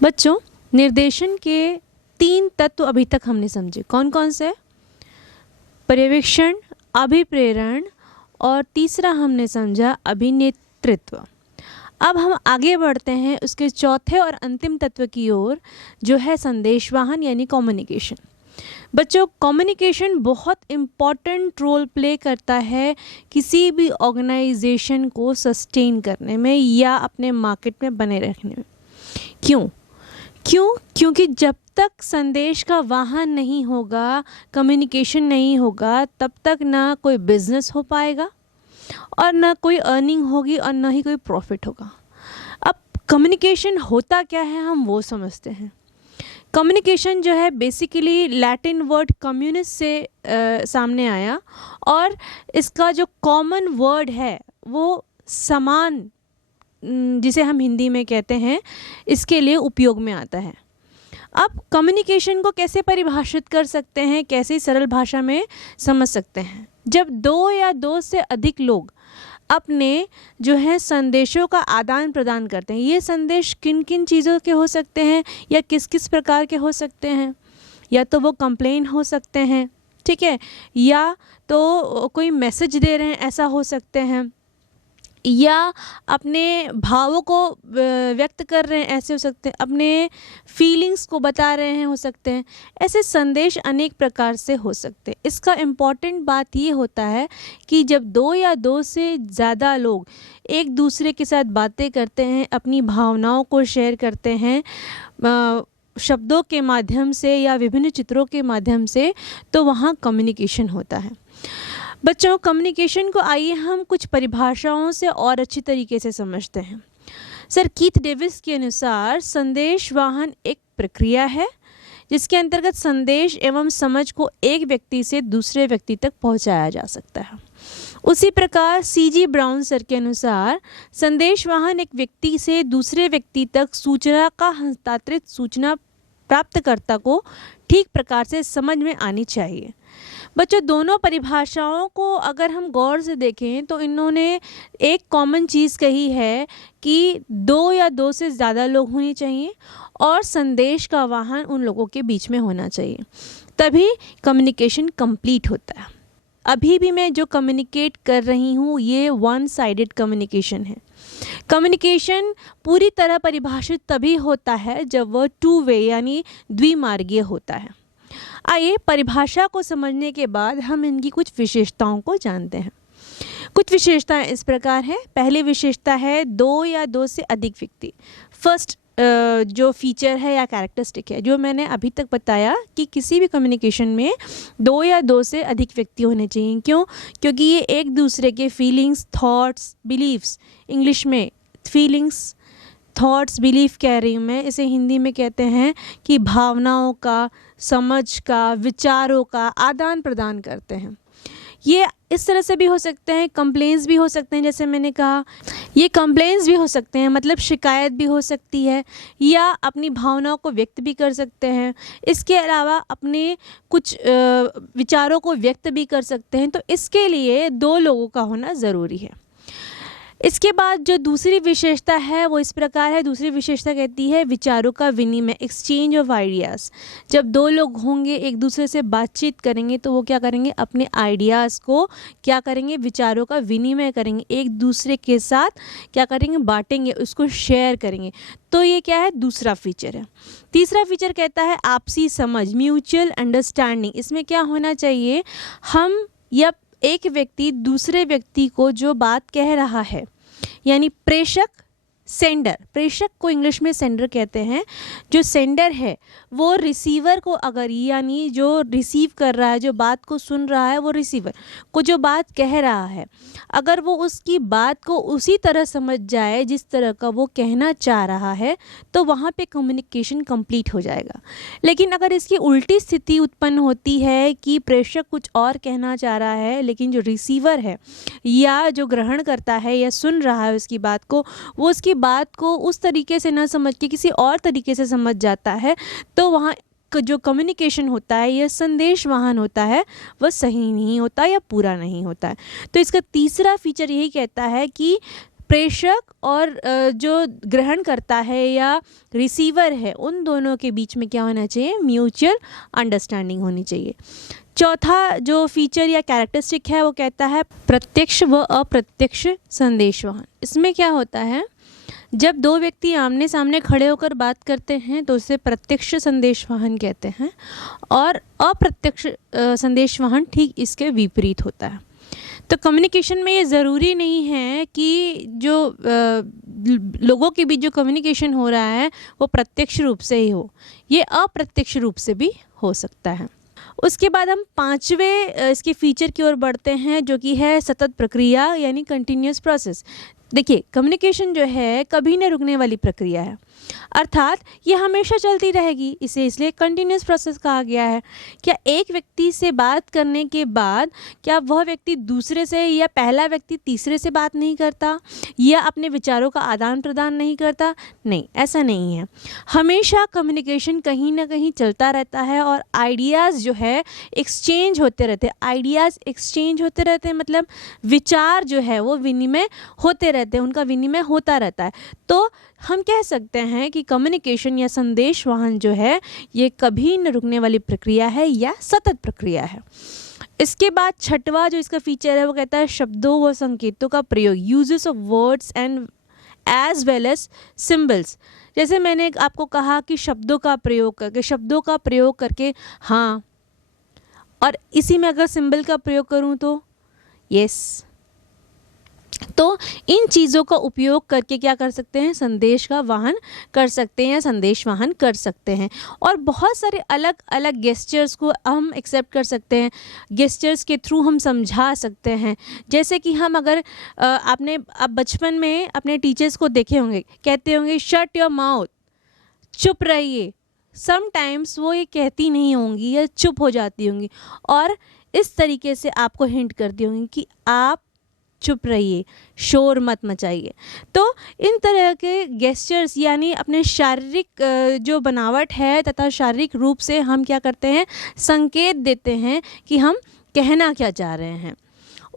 बच्चों, निर्देशन के 3 तत्व अभी तक हमने समझे। कौन कौन से? पर्यवेक्षण, अभिप्रेरण और तीसरा हमने समझा अभिनेतृत्व। अब हम आगे बढ़ते हैं उसके चौथे और अंतिम तत्व की ओर, जो है संदेशवाहन यानी कम्युनिकेशन। बच्चों, कम्युनिकेशन बहुत इम्पॉर्टेंट रोल प्ले करता है किसी भी ऑर्गेनाइजेशन को सस्टेन करने में या अपने मार्केट में बने रखने में। क्यों? क्योंकि जब तक संदेश का वाहन नहीं होगा, कम्युनिकेशन नहीं होगा, तब तक ना कोई बिजनेस हो पाएगा और ना कोई अर्निंग होगी और ना ही कोई प्रॉफिट होगा। अब कम्युनिकेशन होता क्या है हम वो समझते हैं। कम्युनिकेशन जो है बेसिकली लैटिन वर्ड कम्युनिस से सामने आया और इसका जो कॉमन वर्ड है वो समान, जिसे हम हिंदी में कहते हैं, इसके लिए उपयोग में आता है। अब कम्युनिकेशन को कैसे परिभाषित कर सकते हैं, कैसे सरल भाषा में समझ सकते हैं? जब 2 या 2 से अधिक लोग अपने जो है संदेशों का आदान प्रदान करते हैं। ये संदेश किन किन चीज़ों के हो सकते हैं या किस किस प्रकार के हो सकते हैं? या तो वो कंप्लेन हो सकते हैं, ठीक है, या तो कोई मैसेज दे रहे हैं, ऐसा हो सकते हैं, या अपने भावों को व्यक्त कर रहे हैं, ऐसे हो सकते हैं, अपने फीलिंग्स को बता रहे हैं, हो सकते हैं। ऐसे संदेश अनेक प्रकार से हो सकते हैं। इसका इम्पॉर्टेंट बात ये होता है कि जब 2 या 2 से ज़्यादा लोग एक दूसरे के साथ बातें करते हैं, अपनी भावनाओं को शेयर करते हैं शब्दों के माध्यम से या विभिन्न चित्रों के माध्यम से, तो वहाँ कम्युनिकेशन होता है। बच्चों, कम्युनिकेशन को आइए हम कुछ परिभाषाओं से और अच्छी तरीके से समझते हैं। सर कीथ डेविस के अनुसार संदेशवाहन एक प्रक्रिया है जिसके अंतर्गत संदेश एवं समझ को एक व्यक्ति से दूसरे व्यक्ति तक पहुंचाया जा सकता है। उसी प्रकार सीजी ब्राउन सर के अनुसार संदेशवाहन एक व्यक्ति से दूसरे व्यक्ति तक सूचना का हस्तांतरित सूचना प्राप्तकर्ता को ठीक प्रकार से समझ में आनी चाहिए। बच्चों, दोनों परिभाषाओं को अगर हम गौर से देखें तो इन्होंने एक कॉमन चीज़ कही है कि 2 या 2 से ज़्यादा लोग होने चाहिए और संदेश का वाहन उन लोगों के बीच में होना चाहिए, तभी कम्युनिकेशन कंप्लीट होता है। अभी भी मैं जो कम्युनिकेट कर रही हूँ ये 1 साइडेड कम्युनिकेशन है। कम्युनिकेशन पूरी तरह परिभाषित तभी होता है जब वह 2 वे यानी द्विमार्गीय होता है। आइए परिभाषा को समझने के बाद हम इनकी कुछ विशेषताओं को जानते हैं। कुछ विशेषताएं इस प्रकार हैं। पहली विशेषता है 2 या 2 से अधिक व्यक्ति। फर्स्ट जो फीचर है या कैरेक्टरिस्टिक है, जो मैंने अभी तक बताया कि किसी भी कम्युनिकेशन में 2 या 2 से अधिक व्यक्ति होने चाहिए। क्यों? क्योंकि ये एक दूसरे के फीलिंग्स, थॉट्स, बिलीव्स, इंग्लिश में फीलिंग्स, थॉट्स, बिलीफ कह रही हूँ मैं, इसे हिंदी में कहते हैं कि भावनाओं का, समझ का, विचारों का आदान प्रदान करते हैं। ये इस तरह से भी हो सकते हैं, कंप्लेंट्स भी हो सकते हैं, जैसे मैंने कहा ये कंप्लेंट्स भी हो सकते हैं, मतलब शिकायत भी हो सकती है, या अपनी भावनाओं को व्यक्त भी कर सकते हैं। इसके अलावा अपने कुछ विचारों को व्यक्त भी कर सकते हैं। तो इसके लिए 2 लोगों का होना ज़रूरी है। इसके बाद जो दूसरी विशेषता है वो इस प्रकार है। दूसरी विशेषता कहती है विचारों का विनिमय, एक्सचेंज ऑफ आइडियाज़। जब 2 लोग होंगे, एक दूसरे से बातचीत करेंगे, तो वो क्या करेंगे, अपने आइडियाज़ को क्या करेंगे, विचारों का विनिमय करेंगे, एक दूसरे के साथ क्या करेंगे, बांटेंगे, उसको शेयर करेंगे। तो ये क्या है, दूसरा फीचर है। तीसरा फीचर कहता है आपसी समझ, म्यूचुअल अंडरस्टैंडिंग। इसमें क्या होना चाहिए, हम या एक व्यक्ति दूसरे व्यक्ति को जो बात कह रहा है, यानी प्रेषक, सेंडर, प्रेषक को इंग्लिश में सेंडर कहते हैं, जो सेंडर है वो रिसीवर को, अगर यानी जो रिसीव कर रहा है, जो बात को सुन रहा है, वो रिसीवर को जो बात कह रहा है, अगर वो उसकी बात को उसी तरह समझ जाए जिस तरह का वो कहना चाह रहा है, तो वहाँ पे कम्युनिकेशन कंप्लीट हो जाएगा। लेकिन अगर इसकी उल्टी स्थिति उत्पन्न होती है कि प्रेषक कुछ और कहना चाह रहा है, लेकिन जो रिसीवर है या जो ग्रहण करता है या सुन रहा है उसकी बात को, वो उसकी बात को उस तरीके से न समझ के किसी और तरीके से समझ जाता है, तो वहाँ जो कम्युनिकेशन होता है या संदेश वाहन होता है वह सही नहीं होता या पूरा नहीं होता है। तो इसका तीसरा फीचर यही कहता है कि प्रेषक और जो ग्रहण करता है या रिसीवर है, उन दोनों के बीच में क्या होना चाहिए? म्यूचुअल अंडरस्टैंडिंग होनी चाहिए। चौथा जो फीचर या कैरेक्टरिस्टिक है वो कहता है प्रत्यक्ष व अप्रत्यक्ष संदेशवहन। इसमें क्या होता है, जब दो व्यक्ति आमने सामने खड़े होकर बात करते हैं तो उसे प्रत्यक्ष संदेशवहन कहते हैं, और अप्रत्यक्ष संदेशवहन ठीक इसके विपरीत होता है। तो कम्युनिकेशन में ये ज़रूरी नहीं है कि जो लोगों के बीच जो कम्युनिकेशन हो रहा है वो प्रत्यक्ष रूप से ही हो, ये अप्रत्यक्ष रूप से भी हो सकता है। उसके बाद हम पांचवें इसके फीचर की ओर बढ़ते हैं, जो कि है सतत प्रक्रिया यानी कंटिन्यूस प्रोसेस। देखिए, कम्युनिकेशन जो है कभी न रुकने वाली प्रक्रिया है, अर्थात ये हमेशा चलती रहेगी। इसे इसलिए कंटिन्यूस प्रोसेस कहा गया है। क्या एक व्यक्ति से बात करने के बाद क्या वह व्यक्ति दूसरे से या पहला व्यक्ति तीसरे से बात नहीं करता या अपने विचारों का आदान प्रदान नहीं करता? नहीं, ऐसा नहीं है। हमेशा कम्युनिकेशन कहीं ना कहीं चलता रहता है और आइडियाज़ जो है एक्सचेंज होते रहते हैं। आइडियाज़ एक्सचेंज होते रहते हैं मतलब विचार जो है वो विनिमय होते रहते हैं, उनका विनिमय होता रहता है। तो हम कह सकते हैं कि कम्युनिकेशन या संदेशवहन जो है ये कभी न रुकने वाली प्रक्रिया है या सतत प्रक्रिया है। इसके बाद छठवां जो इसका फीचर है वो कहता है शब्दों व संकेतों का प्रयोग, uses of words and as well as symbols. जैसे मैंने आपको कहा कि शब्दों का प्रयोग करके हाँ, और इसी में अगर सिंबल का प्रयोग करूँ तो यस। तो इन चीज़ों का उपयोग करके क्या कर सकते हैं? संदेश का वाहन कर सकते हैं या संदेश वाहन कर सकते हैं। और बहुत सारे अलग अलग गेस्चर्स को हम एक्सेप्ट कर सकते हैं, गेस्चर्स के थ्रू हम समझा सकते हैं। जैसे कि हम अगर आपने आप बचपन में अपने टीचर्स को देखे होंगे, कहते होंगे शट योर माउथ, चुप रहिए। समटाइम्स वो ये कहती नहीं होंगी या चुप हो जाती होंगी और इस तरीके से आपको हिंट करती होंगी कि आप चुप रहिए, शोर मत मचाइए। तो इन तरह के गेस्चर्स यानी अपने शारीरिक जो बनावट है तथा शारीरिक रूप से हम क्या करते हैं? संकेत देते हैं कि हम कहना क्या चाह रहे हैं।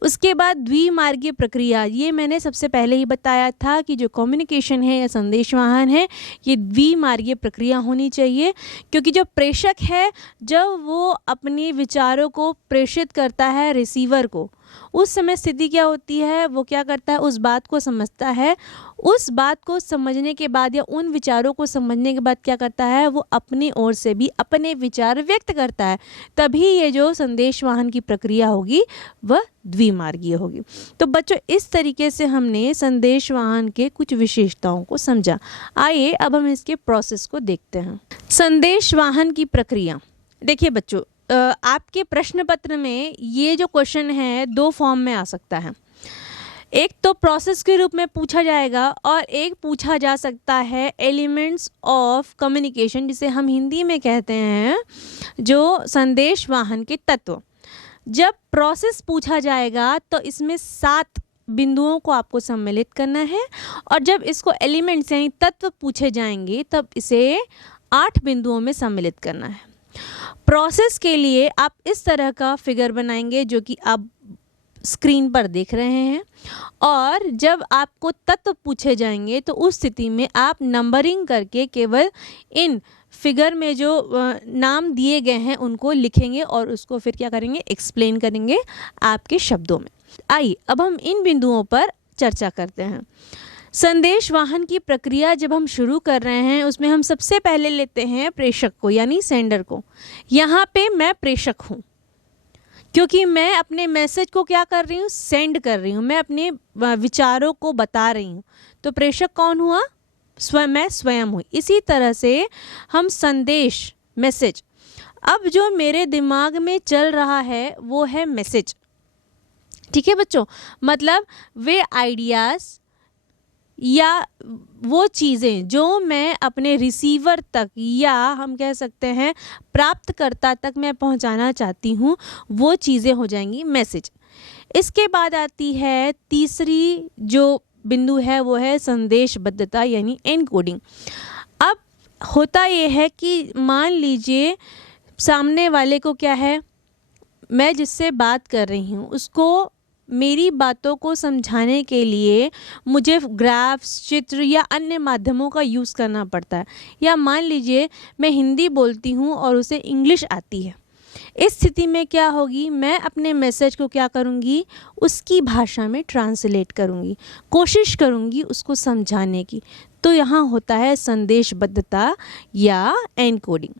उसके बाद द्विमार्गीय प्रक्रिया, ये मैंने सबसे पहले ही बताया था कि जो कम्युनिकेशन है या संदेशवाहन है ये द्विमार्गीय प्रक्रिया होनी चाहिए, क्योंकि जो प्रेषक है जब वो अपने विचारों को प्रेषित करता है रिसीवर को, उस समय स्थिति क्या होती है? वो क्या करता है? उस बात को समझता है। उस बात को समझने के बाद या उन विचारों को समझने के बाद क्या करता है? वो अपनी ओर से भी अपने विचार व्यक्त करता है। तभी ये जो संदेशवाहन की प्रक्रिया होगी वह द्विमार्गीय होगी। तो बच्चों, इस तरीके से हमने संदेशवाहन के कुछ विशेषताओं को समझा। आइए अब हम इसके प्रोसेस को देखते हैं। संदेशवाहन की प्रक्रिया, देखिए बच्चों, आपके प्रश्न पत्र में ये जो क्वेश्चन है दो फॉर्म में आ सकता है। एक तो प्रोसेस के रूप में पूछा जाएगा और एक पूछा जा सकता है एलिमेंट्स ऑफ कम्युनिकेशन, जिसे हम हिंदी में कहते हैं जो संदेशवाहन के तत्व। जब प्रोसेस पूछा जाएगा तो इसमें 7 बिंदुओं को आपको सम्मिलित करना है, और जब इसको एलिमेंट्स यानी तत्व पूछे जाएंगे तब इसे 8 बिंदुओं में सम्मिलित करना है। प्रोसेस के लिए आप इस तरह का फिगर बनाएंगे जो कि आप स्क्रीन पर देख रहे हैं, और जब आपको तत्व पूछे जाएंगे तो उस स्थिति में आप नंबरिंग करके केवल इन फिगर में जो नाम दिए गए हैं उनको लिखेंगे और उसको फिर क्या करेंगे? एक्सप्लेन करेंगे आपके शब्दों में। आइए अब हम इन बिंदुओं पर चर्चा करते हैं। संदेशवाहन की प्रक्रिया जब हम शुरू कर रहे हैं उसमें हम सबसे पहले लेते हैं प्रेषक को यानी सेंडर को। यहाँ पे मैं प्रेषक हूँ क्योंकि मैं अपने मैसेज को क्या कर रही हूँ? सेंड कर रही हूँ, मैं अपने विचारों को बता रही हूँ। तो प्रेषक कौन हुआ? मैं स्वयं हूँ। इसी तरह से हम संदेश, मैसेज, अब जो मेरे दिमाग में चल रहा है वो है मैसेज। ठीक है बच्चों, मतलब वे आइडियाज़ या वो चीज़ें जो मैं अपने रिसीवर तक या हम कह सकते हैं प्राप्तकर्ता तक मैं पहुंचाना चाहती हूं, वो चीज़ें हो जाएंगी मैसेज। इसके बाद आती है तीसरी जो बिंदु है वो है संदेशबद्धता यानी एनकोडिंग। अब होता ये है कि मान लीजिए सामने वाले को क्या है, मैं जिससे बात कर रही हूँ उसको मेरी बातों को समझाने के लिए मुझे ग्राफ्स, चित्र या अन्य माध्यमों का यूज़ करना पड़ता है। या मान लीजिए मैं हिंदी बोलती हूँ और उसे इंग्लिश आती है, इस स्थिति में क्या होगी, मैं अपने मैसेज को क्या करूँगी, उसकी भाषा में ट्रांसलेट करूँगी, कोशिश करूँगी उसको समझाने की। तो यहाँ होता है संदेशबद्धता या एनकोडिंग।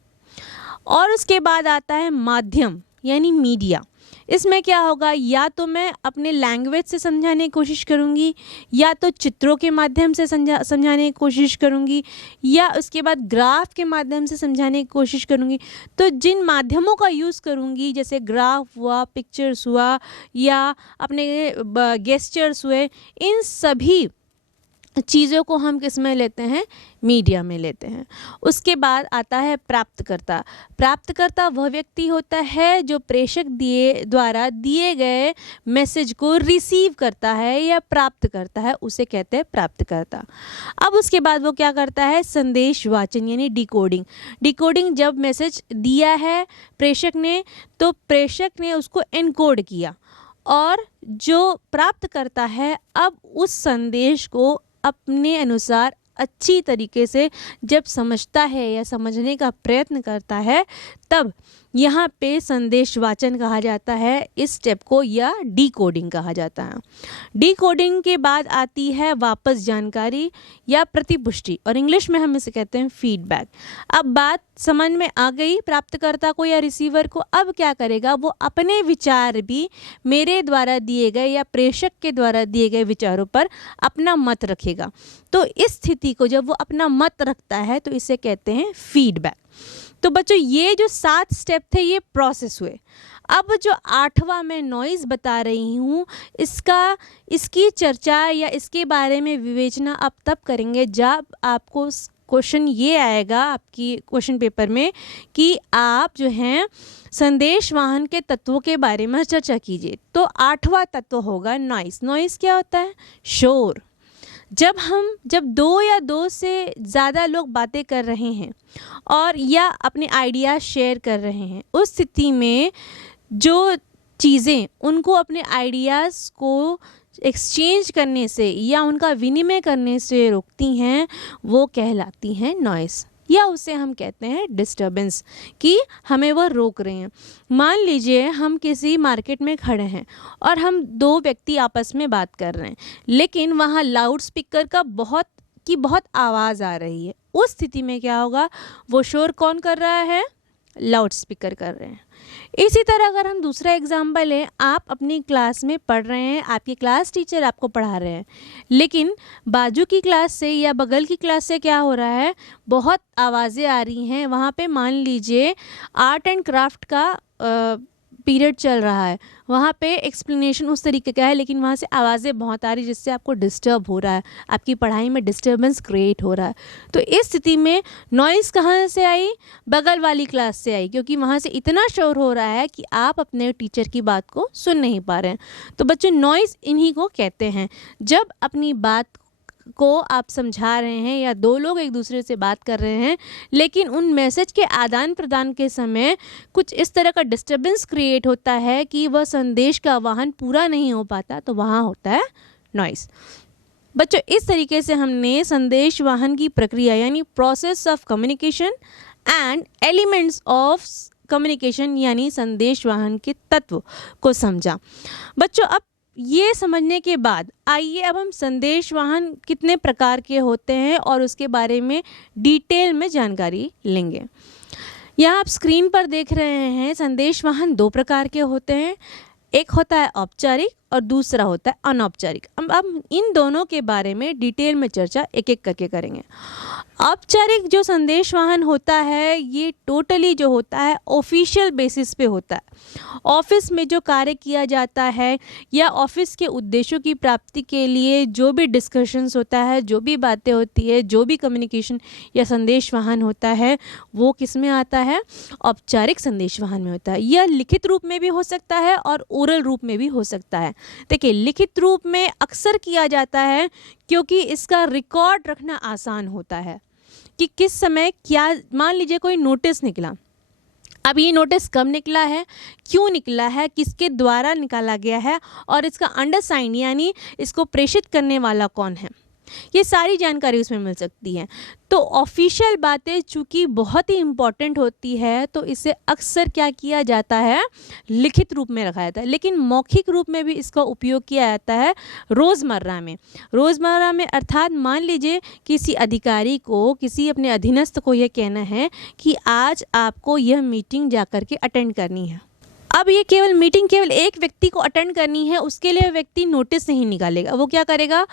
और उसके बाद आता है माध्यम यानी मीडिया। इसमें क्या होगा, या तो मैं अपने लैंग्वेज से समझाने की कोशिश करूँगी, या तो चित्रों के माध्यम से समझाने की कोशिश करूँगी, या उसके बाद ग्राफ के माध्यम से समझाने की कोशिश करूँगी। तो जिन माध्यमों का यूज़ करूँगी, जैसे ग्राफ हुआ, पिक्चर्स हुआ, या अपने गेस्चर्स हुए, इन सभी चीज़ों को हम किस में लेते हैं, मीडिया में लेते हैं। उसके बाद आता है प्राप्तकर्ता। प्राप्तकर्ता वह व्यक्ति होता है जो प्रेषक द्वारा दिए गए मैसेज को रिसीव करता है या प्राप्त करता है, उसे कहते हैं प्राप्तकर्ता। अब उसके बाद वो क्या करता है, संदेश वाचन यानी डिकोडिंग। डिकोडिंग, जब मैसेज दिया है प्रेषक ने तो प्रेषक ने उसको एनकोड किया, और जो प्राप्त करता है अब उस संदेश को अपने अनुसार अच्छी तरीके से जब समझता है या समझने का प्रयत्न करता है, तब यहाँ पे संदेश वाचन कहा जाता है इस स्टेप को, या डिकोडिंग कहा जाता है। डिकोडिंग के बाद आती है वापस जानकारी या प्रतिपुष्टि, और इंग्लिश में हम इसे कहते हैं फीडबैक। अब बात समझ में आ गई प्राप्तकर्ता को या रिसीवर को। अब क्या करेगा, वो अपने विचार भी मेरे द्वारा दिए गए या प्रेषक के द्वारा दिए गए विचारों पर अपना मत रखेगा। तो इस स्थिति को जब वो अपना मत रखता है तो इसे कहते हैं फीडबैक। तो बच्चों, ये जो 7 स्टेप थे ये प्रोसेस हुए। अब जो 8वां मैं नॉइज़ बता रही हूँ, इसकी चर्चा या इसके बारे में विवेचना आप तब करेंगे जब आपको क्वेश्चन ये आएगा आपकी क्वेश्चन पेपर में कि आप जो हैं संदेशवाहन के तत्वों के बारे में चर्चा कीजिए। तो 8वां तत्व होगा नॉइज़। नॉइज़ क्या होता है, शोर। जब 2 या 2 से ज़्यादा लोग बातें कर रहे हैं और या अपने आइडियाज़ शेयर कर रहे हैं, उस स्थिति में जो चीज़ें उनको अपने आइडियाज़ को एक्सचेंज करने से या उनका विनिमय करने से रोकती हैं, वो कहलाती हैं नॉइज़, या उसे हम कहते हैं डिस्टर्बेंस, कि हमें वो रोक रहे हैं। मान लीजिए हम किसी मार्केट में खड़े हैं और हम 2 व्यक्ति आपस में बात कर रहे हैं, लेकिन वहाँ लाउड स्पीकर का बहुत आवाज़ आ रही है। उस स्थिति में क्या होगा, वो शोर कौन कर रहा है, लाउड स्पीकर कर रहे हैं। इसी तरह अगर हम दूसरा एग्जाम्पल लें, आप अपनी क्लास में पढ़ रहे हैं, आपके क्लास टीचर आपको पढ़ा रहे हैं, लेकिन बाजू की क्लास से या बगल की क्लास से क्या हो रहा है, बहुत आवाज़ें आ रही हैं। वहाँ पे मान लीजिए आर्ट एंड क्राफ्ट का पीरियड चल रहा है, वहाँ पे एक्सप्लेनेशन उस तरीके का है, लेकिन वहाँ से आवाज़ें बहुत आ रही, जिससे आपको डिस्टर्ब हो रहा है, आपकी पढ़ाई में डिस्टर्बेंस क्रिएट हो रहा है। तो इस स्थिति में नॉइज़ कहाँ से आई, बगल वाली क्लास से आई, क्योंकि वहाँ से इतना शोर हो रहा है कि आप अपने टीचर की बात को सुन नहीं पा रहे हैं। तो बच्चों, नॉइज़ इन्हीं को कहते हैं। जब अपनी बात को आप समझा रहे हैं या 2 लोग एक दूसरे से बात कर रहे हैं, लेकिन उन मैसेज के आदान प्रदान के समय कुछ इस तरह का डिस्टर्बेंस क्रिएट होता है कि वह संदेश का वाहन पूरा नहीं हो पाता, तो वहाँ होता है नॉइज़। बच्चों, इस तरीके से हमने संदेश वाहन की प्रक्रिया यानी process of communication and elements of communication यानी संदेश वाहन के तत्व को समझा। बच्चों, अब ये समझने के बाद आइए अब हम संदेश वाहन कितने प्रकार के होते हैं और उसके बारे में डिटेल में जानकारी लेंगे। यहाँ आप स्क्रीन पर देख रहे हैं, संदेश वाहन 2 प्रकार के होते हैं। एक होता है औपचारिक और दूसरा होता है अनौपचारिक। अब इन दोनों के बारे में डिटेल में चर्चा एक एक करके करेंगे। औपचारिक जो संदेश वाहन होता है, ये टोटली जो होता है ऑफिशियल बेसिस पे होता है। ऑफिस में जो कार्य किया जाता है या ऑफिस के उद्देश्यों की प्राप्ति के लिए जो भी डिस्कशंस होता है, जो भी बातें होती है, जो भी कम्युनिकेशन या संदेश वाहन होता है, वो किस में आता है, औपचारिक संदेश वाहन में होता है। यह लिखित रूप में भी हो सकता है और ओरल रूप में भी हो सकता है। देखिए, लिखित रूप में अक्सर किया जाता है क्योंकि इसका रिकॉर्ड रखना आसान होता है कि किस समय क्या, मान लीजिए कोई नोटिस निकला, अब ये नोटिस कब निकला है, क्यों निकला है, किसके द्वारा निकाला गया है और इसका अंडरसाइन यानी इसको प्रेषित करने वाला कौन है, ये सारी जानकारी उसमें मिल सकती है। तो ऑफिशियल बातें चूँकि बहुत ही इम्पॉर्टेंट होती है तो इसे अक्सर क्या किया जाता है, लिखित रूप में रखा जाता है, लेकिन मौखिक रूप में भी इसका उपयोग किया जाता है रोज़मर्रा में। रोज़मर्रा में अर्थात मान लीजिए किसी अधिकारी को, किसी अपने अधीनस्थ को यह कहना है कि आज आपको यह मीटिंग जा कर के अटेंड करनी है। अब ये केवल मीटिंग केवल एक व्यक्ति को अटेंड करनी है, उसके लिए व्यक्ति नोटिस नहीं निकालेगा। वो क्या करेगा,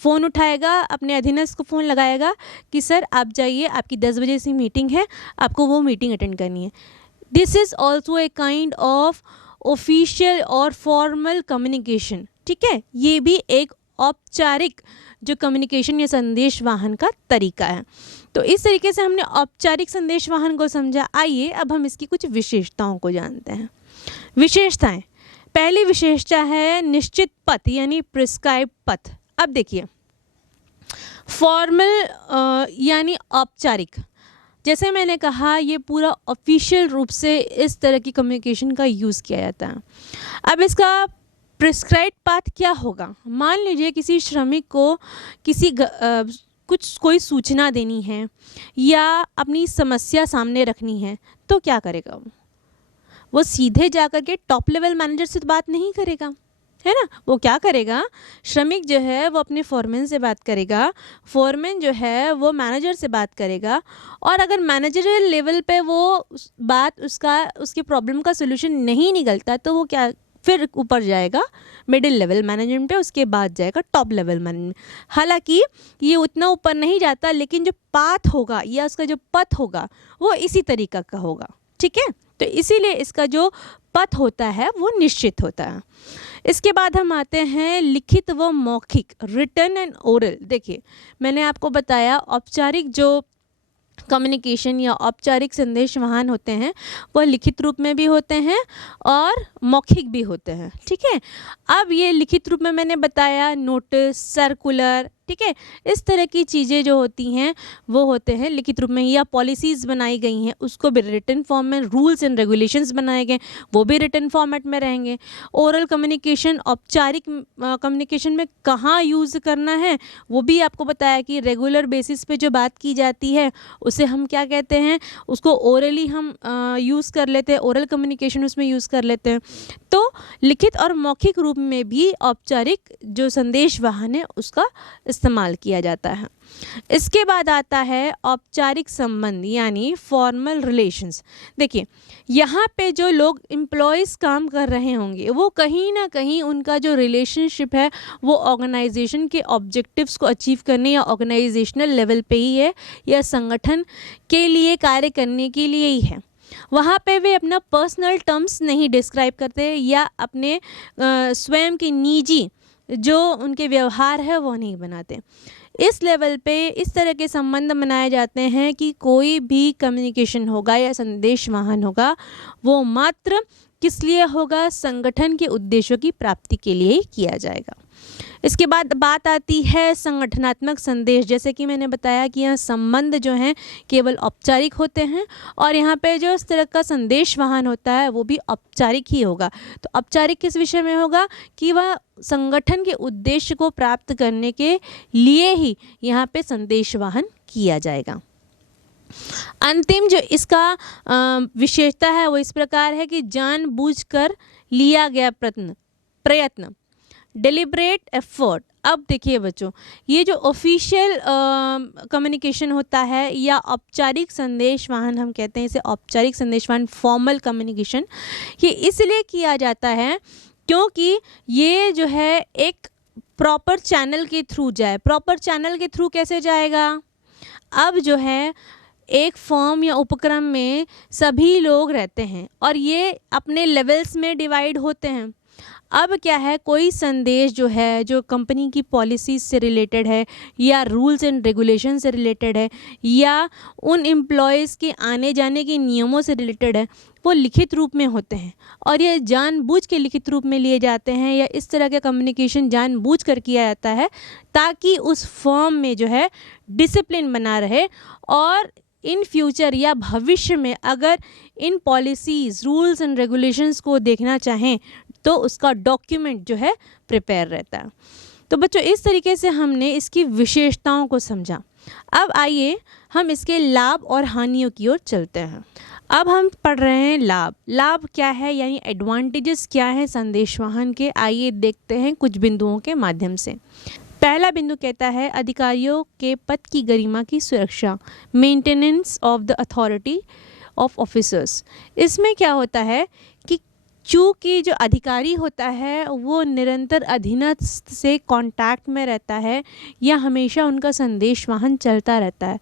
फ़ोन उठाएगा, अपने अधीनस्थ को फ़ोन लगाएगा कि सर आप जाइए, आपकी 10 बजे से मीटिंग है, आपको वो मीटिंग अटेंड करनी है। This is also a kind of official और फॉर्मल कम्युनिकेशन। ठीक है, ये भी एक औपचारिक जो कम्युनिकेशन या संदेश वाहन का तरीका है। तो इस तरीके से हमने औपचारिक संदेश वाहन को समझा। आइए अब हम इसकी कुछ विशेषताओं को जानते हैं। विशेषताएं, पहली विशेषता है निश्चित पथ यानी प्रिस्क्राइब पथ। अब देखिए, फॉर्मल यानी औपचारिक, जैसे मैंने कहा ये पूरा ऑफिशियल रूप से इस तरह की कम्युनिकेशन का यूज़ किया जाता है। अब इसका प्रिस्क्राइब पाथ क्या होगा, मान लीजिए किसी श्रमिक को कोई सूचना देनी है या अपनी समस्या सामने रखनी है तो क्या करेगा वो सीधे जाकर के टॉप लेवल मैनेजर से बात नहीं करेगा, है ना। वो क्या करेगा, श्रमिक जो है वो अपने फोरमैन से बात करेगा, फोरमैन जो है वो मैनेजर से बात करेगा, और अगर मैनेजरियल लेवल पे वो बात उसके प्रॉब्लम का सोल्यूशन नहीं निकलता तो वो क्या फिर ऊपर जाएगा मिडिल लेवल मैनेजमेंट पे, उसके बाद जाएगा टॉप लेवल मैनेजमेंट। हालांकि ये उतना ऊपर नहीं जाता, लेकिन जो पाथ होगा या उसका जो पथ होगा वो इसी तरीका का होगा। ठीक है, तो इसीलिए इसका जो पथ होता है वो निश्चित होता है। इसके बाद हम आते हैं लिखित व मौखिक, रिटन एंड ओरल। देखिए मैंने आपको बताया औपचारिक जो कम्युनिकेशन या औपचारिक संदेश वाहन होते हैं वह लिखित रूप में भी होते हैं और मौखिक भी होते हैं। ठीक है, अब ये लिखित रूप में मैंने बताया नोटिस, सर्कुलर, ठीक है, इस तरह की चीज़ें जो होती हैं वो होते हैं लिखित रूप में, या पॉलिसीज़ बनाई गई हैं उसको भी रिटन फॉर्म में, रूल्स एंड रेगुलेशंस बनाए गए वो भी रिटन फॉर्मेट में रहेंगे। ओरल कम्युनिकेशन, औपचारिक कम्युनिकेशन में कहाँ यूज़ करना है वो भी आपको बताया कि रेगुलर बेसिस पे जो बात की जाती है उसे हम क्या कहते हैं, उसको ओरली हम यूज़ कर लेते हैं, ओरल कम्युनिकेशन उसमें यूज़ कर लेते हैं। तो लिखित और मौखिक रूप में भी औपचारिक जो संदेश वाहन है उसका इस्तेमाल किया जाता है। इसके बाद आता है औपचारिक संबंध यानी फॉर्मल रिलेशंस। देखिए यहाँ पे जो लोग एम्प्लॉयज़ काम कर रहे होंगे वो कहीं ना कहीं उनका जो रिलेशनशिप है वो ऑर्गेनाइजेशन के ऑब्जेक्टिव्स को अचीव करने या ऑर्गेनाइजेशनल लेवल पे ही है या संगठन के लिए कार्य करने के लिए ही है। वहाँ पे वे अपना पर्सनल टर्म्स नहीं डिस्क्राइब करते या अपने स्वयं के निजी जो उनके व्यवहार है वो नहीं बनाते। इस लेवल पे इस तरह के संबंध बनाए जाते हैं कि कोई भी कम्युनिकेशन होगा या संदेश वाहन होगा वो मात्र किस लिए होगा, संगठन के उद्देश्यों की प्राप्ति के लिए ही किया जाएगा। इसके बाद बात आती है संगठनात्मक संदेश। जैसे कि मैंने बताया कि यह संबंध जो हैं केवल औपचारिक होते हैं और यहाँ पे जो इस तरह का संदेश वाहन होता है वो भी औपचारिक ही होगा। तो औपचारिक किस विषय में होगा कि वह संगठन के उद्देश्य को प्राप्त करने के लिए ही यहाँ पे संदेश वाहन किया जाएगा। अंतिम जो इसका विशेषता है वो इस प्रकार है कि जानबूझकर लिया गया प्रयत्न, डेलिब्रेट एफर्ट। अब देखिए बच्चों, ये जो ऑफिशियल कम्युनिकेशन होता है या औपचारिक संदेश वाहन हम कहते हैं इसे औपचारिक संदेश वाहन, फॉर्मल कम्युनिकेशन, ये इसलिए किया जाता है क्योंकि ये जो है एक प्रॉपर चैनल के थ्रू जाए। प्रॉपर चैनल के थ्रू कैसे जाएगा, अब जो है एक फर्म या उपक्रम में सभी लोग रहते हैं और ये अपने लेवल्स में डिवाइड होते हैं। अब क्या है, कोई संदेश जो है जो कंपनी की पॉलिसीज़ से रिलेटेड है या रूल्स एंड रेगुलेशन से रिलेटेड है या उन एम्प्लॉयज़ के आने जाने के नियमों से रिलेटेड है वो लिखित रूप में होते हैं और ये जानबूझ के लिखित रूप में लिए जाते हैं या इस तरह का कम्युनिकेशन जानबूझ कर किया जाता है ताकि उस फर्म में जो है डिसिप्लिन बना रहे और इन फ्यूचर या भविष्य में अगर इन पॉलिसीज़, रूल्स एंड रेगुलेशंस को देखना चाहें तो उसका डॉक्यूमेंट जो है प्रिपेयर रहता है। तो बच्चों, इस तरीके से हमने इसकी विशेषताओं को समझा। अब आइए हम इसके लाभ और हानियों की ओर चलते हैं। अब हम पढ़ रहे हैं लाभ। लाभ क्या है, यानी एडवांटेजेस क्या है संदेशवाहन के। आइए देखते हैं कुछ बिंदुओं के माध्यम से। पहला बिंदु कहता है अधिकारियों के पद की गरिमा की सुरक्षा, maintenance of the authority of officers. इसमें क्या होता है कि चूँकि जो अधिकारी होता है वो निरंतर अधीनस्थ से कांटेक्ट में रहता है या हमेशा उनका संदेशवाहन चलता रहता है,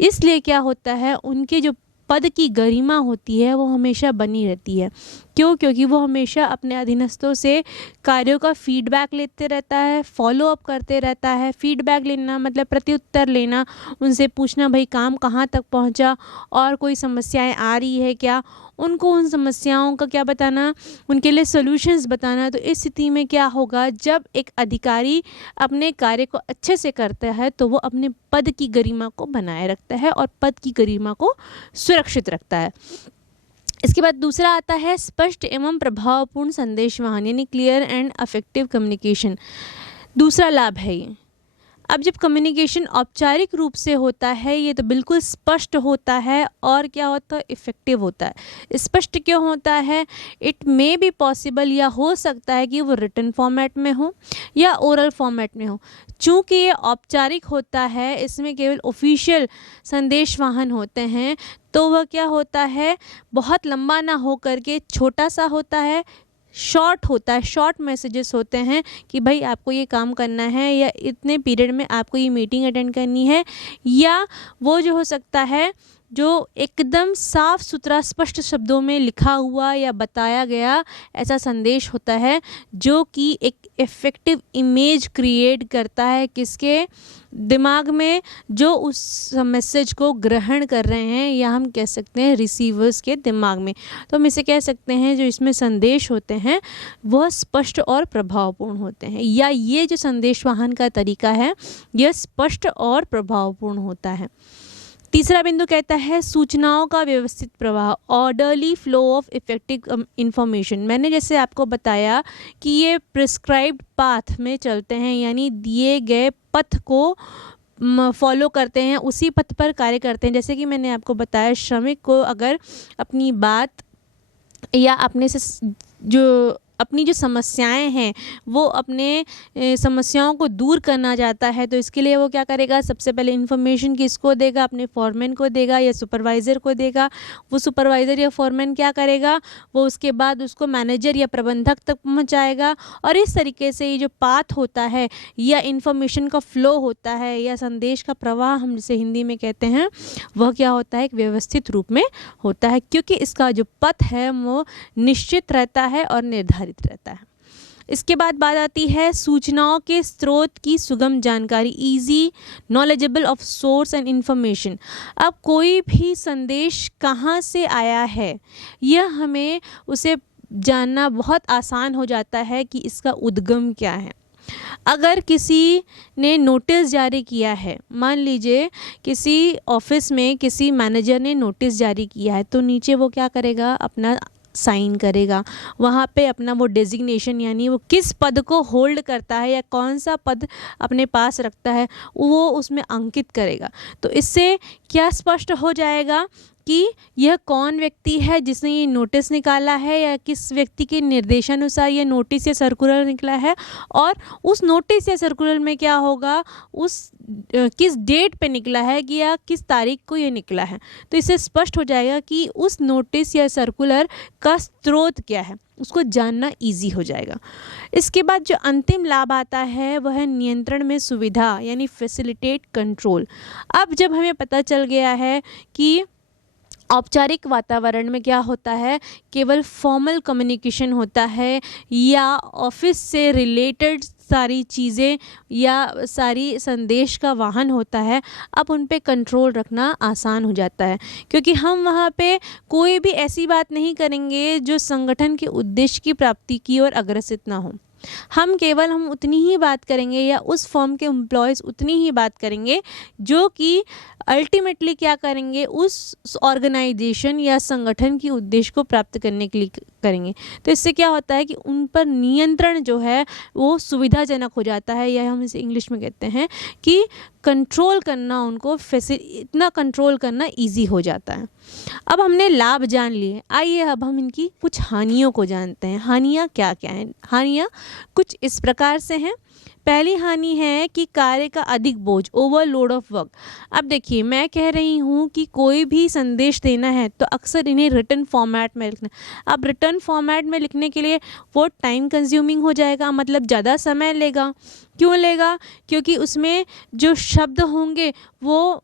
इसलिए क्या होता है उनके जो पद की गरिमा होती है वो हमेशा बनी रहती है। क्यों? क्योंकि वो हमेशा अपने अधीनस्थों से कार्यों का फीडबैक लेते रहता है, फॉलो अप करते रहता है। फीडबैक लेना मतलब प्रत्युत्तर लेना, उनसे पूछना भाई काम कहाँ तक पहुँचा और कोई समस्याएं आ रही है क्या, उनको उन समस्याओं का क्या बताना, उनके लिए सॉल्यूशंस बताना। तो इस स्थिति में क्या होगा, जब एक अधिकारी अपने कार्य को अच्छे से करता है तो वो अपने पद की गरिमा को बनाए रखता है और पद की गरिमा को सुरक्षित रखता है। इसके बाद दूसरा आता है स्पष्ट एवं प्रभावपूर्ण संदेशवाहन, यानी क्लियर एंड इफेक्टिव कम्युनिकेशन। दूसरा लाभ है ये। अब जब कम्युनिकेशन औपचारिक रूप से होता है ये तो बिल्कुल स्पष्ट होता है और क्या होता है, इफ़ेक्टिव होता है। स्पष्ट क्यों होता है? इट मे बी पॉसिबल, या हो सकता है कि वो रिटन फॉर्मेट में हो या ओरल फॉर्मेट में हो। चूँकि ये औपचारिक होता है, इसमें केवल ऑफिशियल संदेशवाहन होते हैं, तो वह क्या होता है, बहुत लंबा ना हो करके छोटा सा होता है, शॉर्ट होता है। शॉर्ट मैसेजेस होते हैं कि भाई आपको ये काम करना है या इतने पीरियड में आपको ये मीटिंग अटेंड करनी है, या वो जो हो सकता है जो एकदम साफ सुथरा स्पष्ट शब्दों में लिखा हुआ या बताया गया ऐसा संदेश होता है जो कि एक इफ़ेक्टिव इमेज क्रिएट करता है किसके दिमाग में, जो उस मैसेज को ग्रहण कर रहे हैं, या हम कह सकते हैं रिसीवर्स के दिमाग में। तो हम इसे कह सकते हैं जो इसमें संदेश होते हैं वह स्पष्ट और प्रभावपूर्ण होते हैं, या ये जो संदेशवाहन का तरीका है यह स्पष्ट और प्रभावपूर्ण होता है। तीसरा बिंदु कहता है सूचनाओं का व्यवस्थित प्रवाह, orderly flow of effective information. मैंने जैसे आपको बताया कि ये प्रिस्क्राइब्ड पाथ में चलते हैं, यानी दिए गए पथ को फॉलो करते हैं, उसी पथ पर कार्य करते हैं। जैसे कि मैंने आपको बताया श्रमिक को अगर अपनी बात या अपनी जो समस्याएं हैं वो अपने समस्याओं को दूर करना चाहता है, तो इसके लिए वो क्या करेगा, सबसे पहले इन्फॉर्मेशन किसको देगा, अपने फॉरमैन को देगा या सुपरवाइज़र को देगा। वो सुपरवाइज़र या फॉरमैन क्या करेगा, वो उसके बाद उसको मैनेजर या प्रबंधक तक पहुंचाएगा। और इस तरीके से ये जो पाथ होता है या इन्फॉर्मेशन का फ्लो होता है या संदेश का प्रवाह हम जिसे हिंदी में कहते हैं, वह क्या होता है, एक व्यवस्थित रूप में होता है, क्योंकि इसका जो पथ है वो निश्चित रहता है और निर्धारित रहता है। इसके बाद बात आती है सूचनाओं के स्रोत की सुगम जानकारी, easy knowledgeable of source and information. अब कोई भी संदेश कहाँ से आया है यह हमें उसे जानना बहुत आसान हो जाता है कि इसका उद्गम क्या है। अगर किसी ने नोटिस जारी किया है, मान लीजिए किसी ऑफिस में किसी मैनेजर ने नोटिस जारी किया है, तो नीचे वो क्या करेगा, अपना साइन करेगा, वहाँ पे अपना वो डेजिग्नेशन यानी वो किस पद को होल्ड करता है या कौन सा पद अपने पास रखता है वो उसमें अंकित करेगा। तो इससे क्या स्पष्ट हो जाएगा कि यह कौन व्यक्ति है जिसने ये नोटिस निकाला है या किस व्यक्ति के निर्देशानुसार ये नोटिस या सर्कुलर निकला है, और उस नोटिस या सर्कुलर में क्या होगा, उस किस डेट पे निकला है कि या किस तारीख को ये निकला है। तो इससे स्पष्ट हो जाएगा कि उस नोटिस या सर्कुलर का स्रोत क्या है, उसको जानना इजी हो जाएगा। इसके बाद जो अंतिम लाभ आता है वह है नियंत्रण में सुविधा, यानी फैसिलिटेट कंट्रोल। अब जब हमें पता चल गया है कि औपचारिक वातावरण में क्या होता है, केवल फॉर्मल कम्युनिकेशन होता है या ऑफिस से रिलेटेड सारी चीज़ें या सारी संदेश का वाहन होता है, अब उन पे कंट्रोल रखना आसान हो जाता है, क्योंकि हम वहाँ पे कोई भी ऐसी बात नहीं करेंगे जो संगठन के उद्देश्य की प्राप्ति की ओर अग्रसित ना हो। हम उतनी ही बात करेंगे या उस फर्म के एम्प्लॉयज़ उतनी ही बात करेंगे जो कि अल्टीमेटली क्या करेंगे, उस ऑर्गेनाइजेशन या संगठन की उद्देश्य को प्राप्त करने के लिए करेंगे। तो इससे क्या होता है कि उन पर नियंत्रण जो है वो सुविधाजनक हो जाता है, या हम इसे इंग्लिश में कहते हैं कि कंट्रोल करना, उनको इतना कंट्रोल करना इजी हो जाता है। अब हमने लाभ जान लिए, आइए अब हम इनकी कुछ हानियों को जानते हैं। हानियाँ क्या क्या हैं? हानियाँ कुछ इस प्रकार से हैं। पहली हानि है कि कार्य का अधिक बोझ, ओवरलोड ऑफ वर्क। अब देखिए, मैं कह रही हूँ कि कोई भी संदेश देना है तो अक्सर इन्हें रिटन फॉर्मेट में लिखना। अब रिटन फॉर्मेट में लिखने के लिए वो टाइम कंज्यूमिंग हो जाएगा, मतलब ज़्यादा समय लेगा। क्यों लेगा? क्योंकि उसमें जो शब्द होंगे वो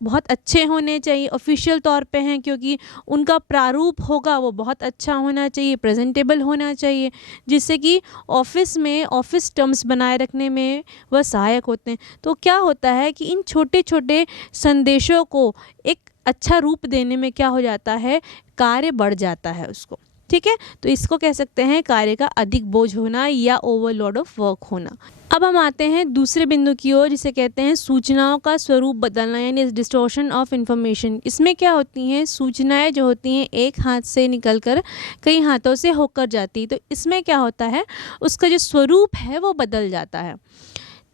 बहुत अच्छे होने चाहिए, ऑफिशियल तौर पे हैं, क्योंकि उनका प्रारूप होगा वो बहुत अच्छा होना चाहिए, प्रेजेंटेबल होना चाहिए, जिससे कि ऑफिस में ऑफिस टर्म्स बनाए रखने में वह सहायक होते हैं। तो क्या होता है कि इन छोटे छोटे संदेशों को एक अच्छा रूप देने में क्या हो जाता है, कार्य बढ़ जाता है उसको। ठीक है, तो इसको कह सकते हैं कार्य का अधिक बोझ होना या ओवरलोड ऑफ वर्क होना। अब हम आते हैं दूसरे बिंदु की ओर, जिसे कहते हैं सूचनाओं का स्वरूप बदलना, यानी डिस्टॉर्शन ऑफ इंफॉर्मेशन। इसमें क्या होती हैं, सूचनाएं जो होती हैं एक हाथ से निकलकर कई हाथों से होकर जाती है, तो इसमें क्या होता है, उसका जो स्वरूप है वो बदल जाता है।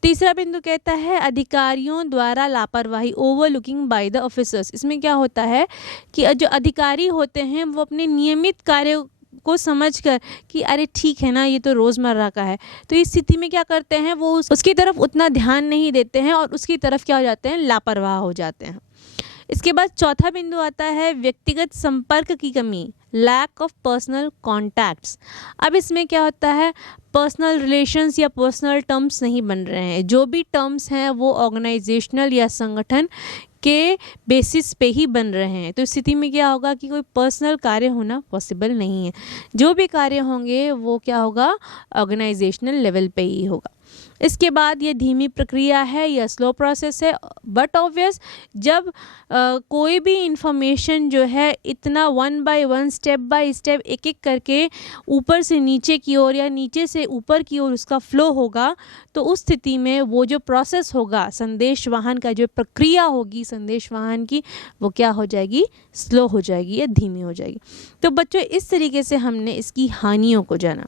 तीसरा बिंदु कहता है अधिकारियों द्वारा लापरवाही, ओवरलुकिंग बाय द ऑफिसर्स। इसमें क्या होता है कि जो अधिकारी होते हैं वो अपने नियमित कार्य को समझकर कि अरे ठीक है ना, ये तो रोज़मर्रा का है, तो इस स्थिति में क्या करते हैं, वो उसकी तरफ उतना ध्यान नहीं देते हैं और उसकी तरफ क्या हो जाते हैं, लापरवाह हो जाते हैं। इसके बाद चौथा बिंदु आता है व्यक्तिगत संपर्क की कमी, लैक ऑफ पर्सनल कॉन्टैक्ट्स। अब इसमें क्या होता है, पर्सनल रिलेशंस या पर्सनल टर्म्स नहीं बन रहे हैं। जो भी टर्म्स हैं वो ऑर्गेनाइजेशनल या संगठन के बेसिस पे ही बन रहे हैं। तो इस स्थिति में क्या होगा कि कोई पर्सनल कार्य होना पॉसिबल नहीं है। जो भी कार्य होंगे वो क्या होगा, ऑर्गेनाइजेशनल लेवल पे ही होगा। इसके बाद ये धीमी प्रक्रिया है या स्लो प्रोसेस है, बट ऑब्वियस जब कोई भी इंफॉर्मेशन जो है इतना one by one, step by step, एक एक करके ऊपर से नीचे की ओर या नीचे से ऊपर की ओर उसका फ्लो होगा, तो उस स्थिति में वो जो प्रोसेस होगा, संदेश वाहन का जो प्रक्रिया होगी संदेश वाहन की, वो क्या हो जाएगी, स्लो हो जाएगी या धीमी हो जाएगी। तो बच्चों, इस तरीके से हमने इसकी हानियों को जाना।